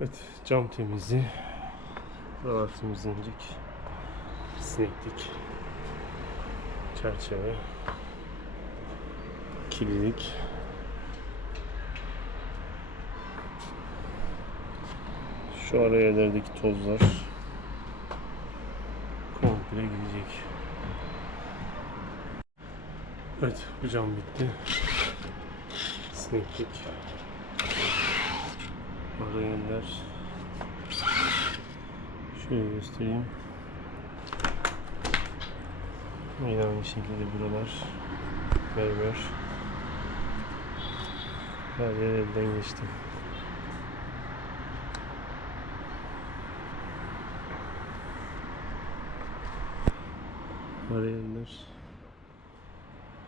Evet, cam temizliği. Buralar temizlenecek. Sineklik. Çerçeve. Kililik. Şu ara tozlar komple gidecek. Evet, bu cam bitti. Sineklik. Ara yerler. Şöyle göstereyim. Yine aynı şekilde buralar. Mermer. Her yer elden geçti. Bariyer.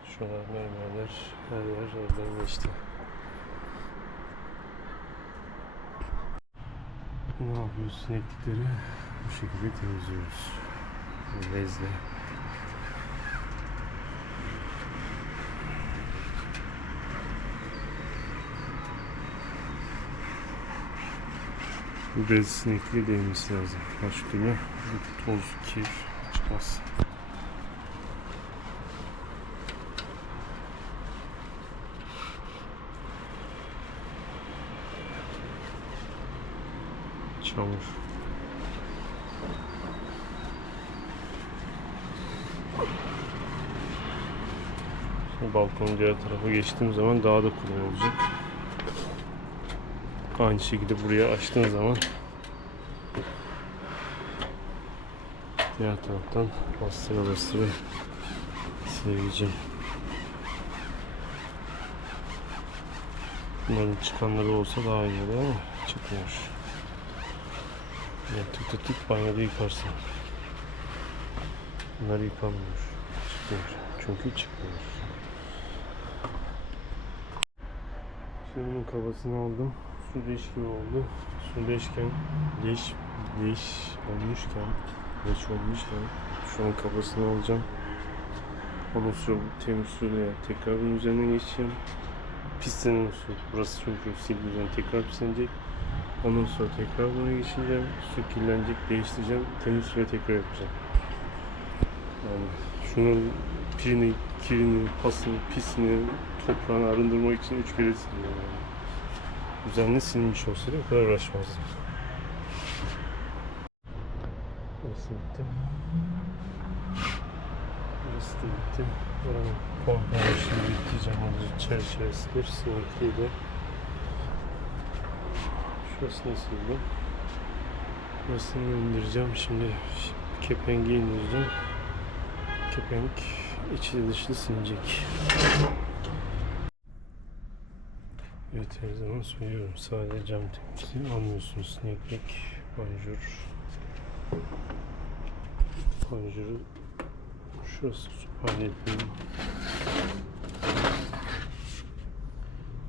Şuralar mermerler. Her yer elden geçti. Ne yapıyoruz? Sineklikleri bu şekilde temizliyoruz. Bezle. Bu bez sinekliğe değmesi lazım. Başka türlü toz, kir çıkmaz. Çamur. Balkonun diğer tarafa geçtiğim zaman daha da kuru olacak. Aynı şekilde buraya açtığın zaman diğer taraftan bastıra bastıra sileceğim. Bunların çıkanları olsa daha iyi olur ama çıkmıyor. Ya tık tık tık banyoda yıkarsın. Bunlar yıkanmıyor. Çıkmıyor. Çünkü çıkmıyor. Şimdi bunun kafasını aldım. Su değişkeni oldu. Su değişken leş, leş olmuşken leş olmuşken şu an kafasını alacağım. Sonra bu temiz suyla tekrar bunun üzerinden geçeceğim. Pislenen su. Burası çünkü sil üzerine tekrar pislenecek. Ondan sonra tekrar buna geçeceğim. Su kirlenecek, değiştireceğim. Temiz suya tekrar yapacağım. Yani şunun pirini, kirini, pasını, pisini, toprağını arındırmak için üç kere siliyorum. Yani. Düzenli silinmiş olsaydı o kadar uğraşmazdım. Burası bitti. Burası da bitti. Buranın komple işini bitireceğim. Çerçevesi bir sinekliydi. Şurasını sildim. Burasını indireceğim. Şimdi kepengi indireceğim. Kepenk içli dışlı silecek. Evet her zaman söylüyorum. Sadece cam temizliği almıyorsunuz. Sineklik, panjur. Panjuru şurası su paletinin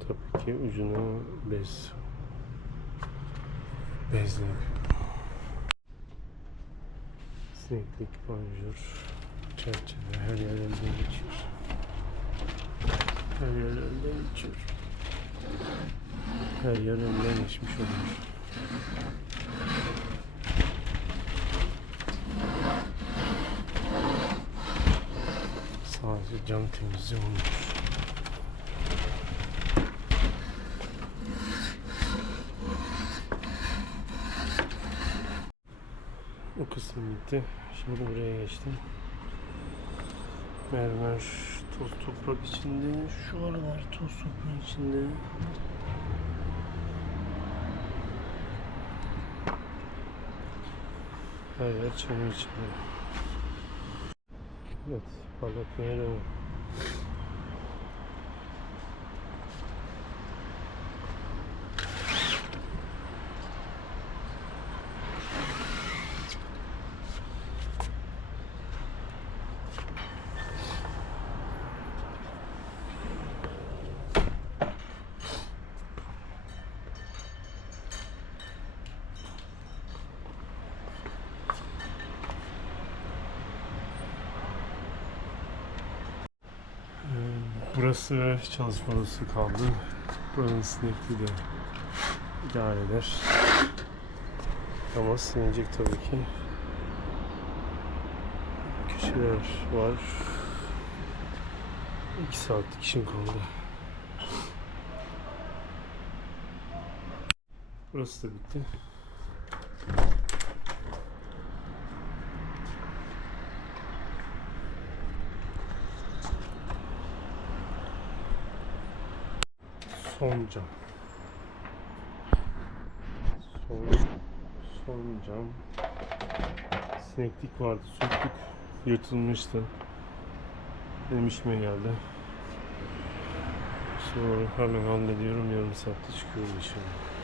tabii ki ucuna bez yapıyorum. Sineklik, panjur, çerçeve her yer elden geçiyor. Her yer elden geçiyor. Her yer elden geçmiş oluyor. Sadece cam temizliği olmuyor. O kısım bitti. Şimdi buraya geçtim. Mermer toz toprak içinde. Şu aralar toz toprak içinde. Her yer çamur içinde. Evet, parlatmaya devam. Burası çalışma odası kaldı. Buranın sinekli de idare eder. Ama silinecek tabii ki. Köşeler var. 2 saatlik işim kaldı. Burası da bitti. Son cam. Son, son cam. Sineklik vardı, söktük. Yırtılmıştı. Benim işime geldi. Sonra hemen hallediyorum. Yarım saatte çıkıyorum inşallah.